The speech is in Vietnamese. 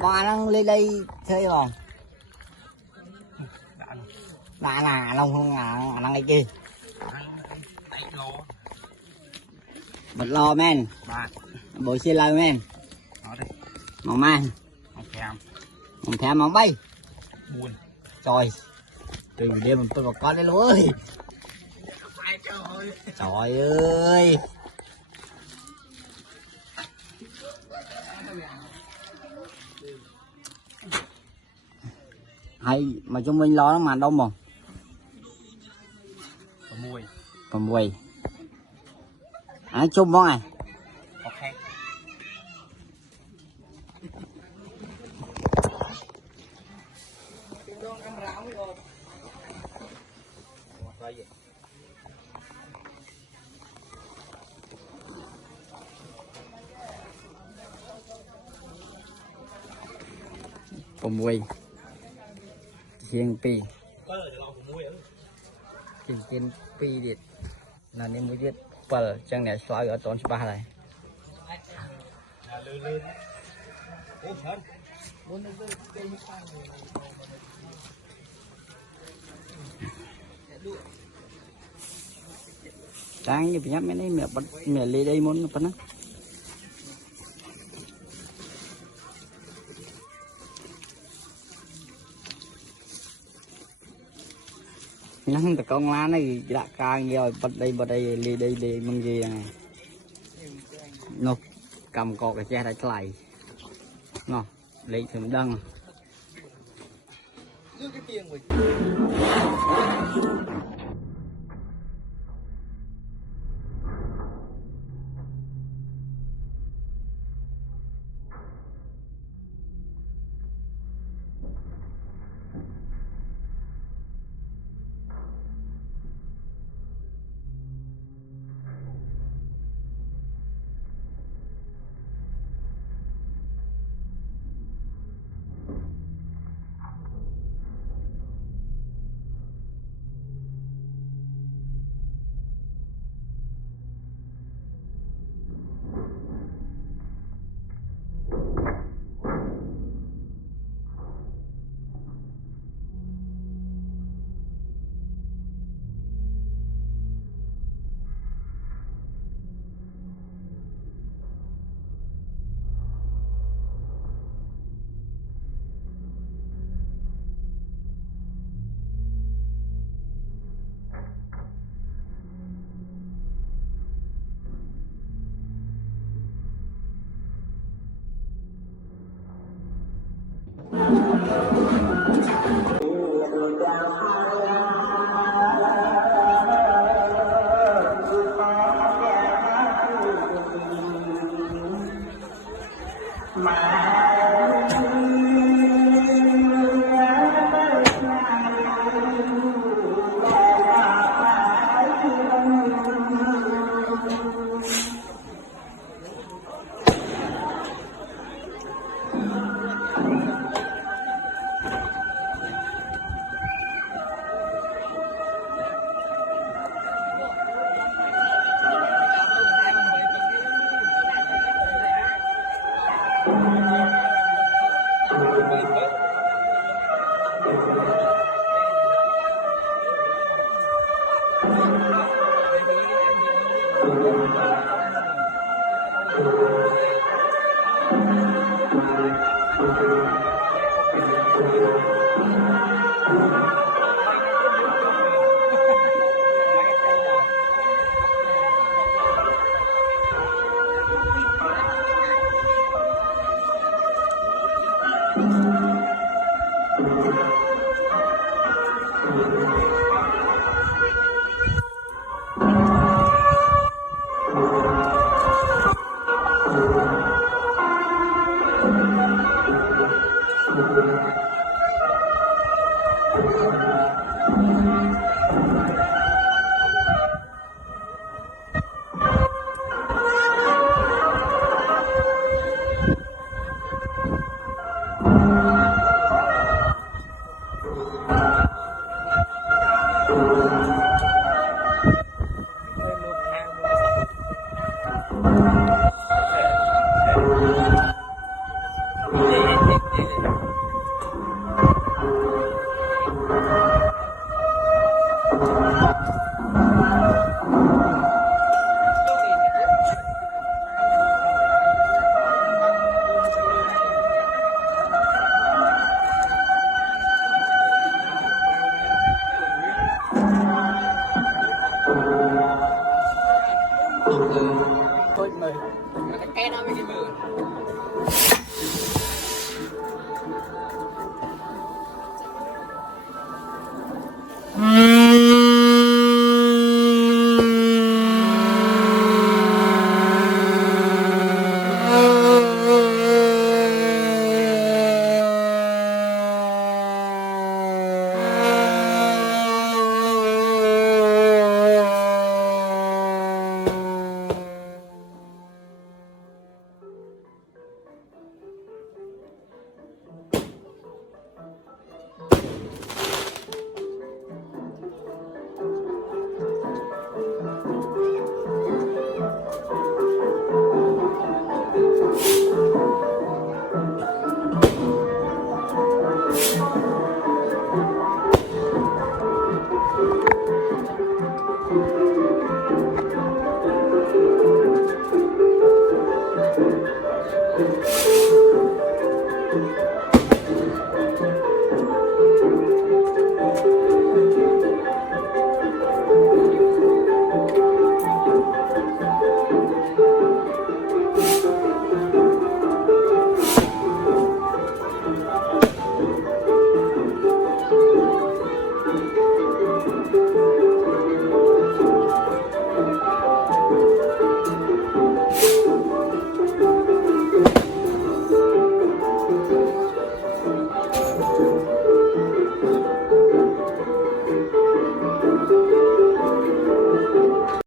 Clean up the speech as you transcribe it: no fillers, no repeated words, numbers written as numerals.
Bọn anh lên đây chơi không? Đã là long không à năng cái gì? Bật lò men. Bồi xe lâu men. Mỏng man. Mỏng thèm mỏng bay. Trời. Từ đêm tôi vào con lên luôn ơi. Trời ơi. Hay mà chúng mình lo nó mà đông không? Còn mùi. Chung món này. Ok. Còn mùi. Chiên pi. Chiên pi đi. Là nên mới biết bờ chẳng này xoay ở tốn ba này. Trang như nhắm này mẹ lấy đây muốn phân á. Nhắn từ con lá này đã ca nhiều bật đây lấy măng gì này. Nộp cầm cọ cái che đã lại. Nó lấy thử đăng. đây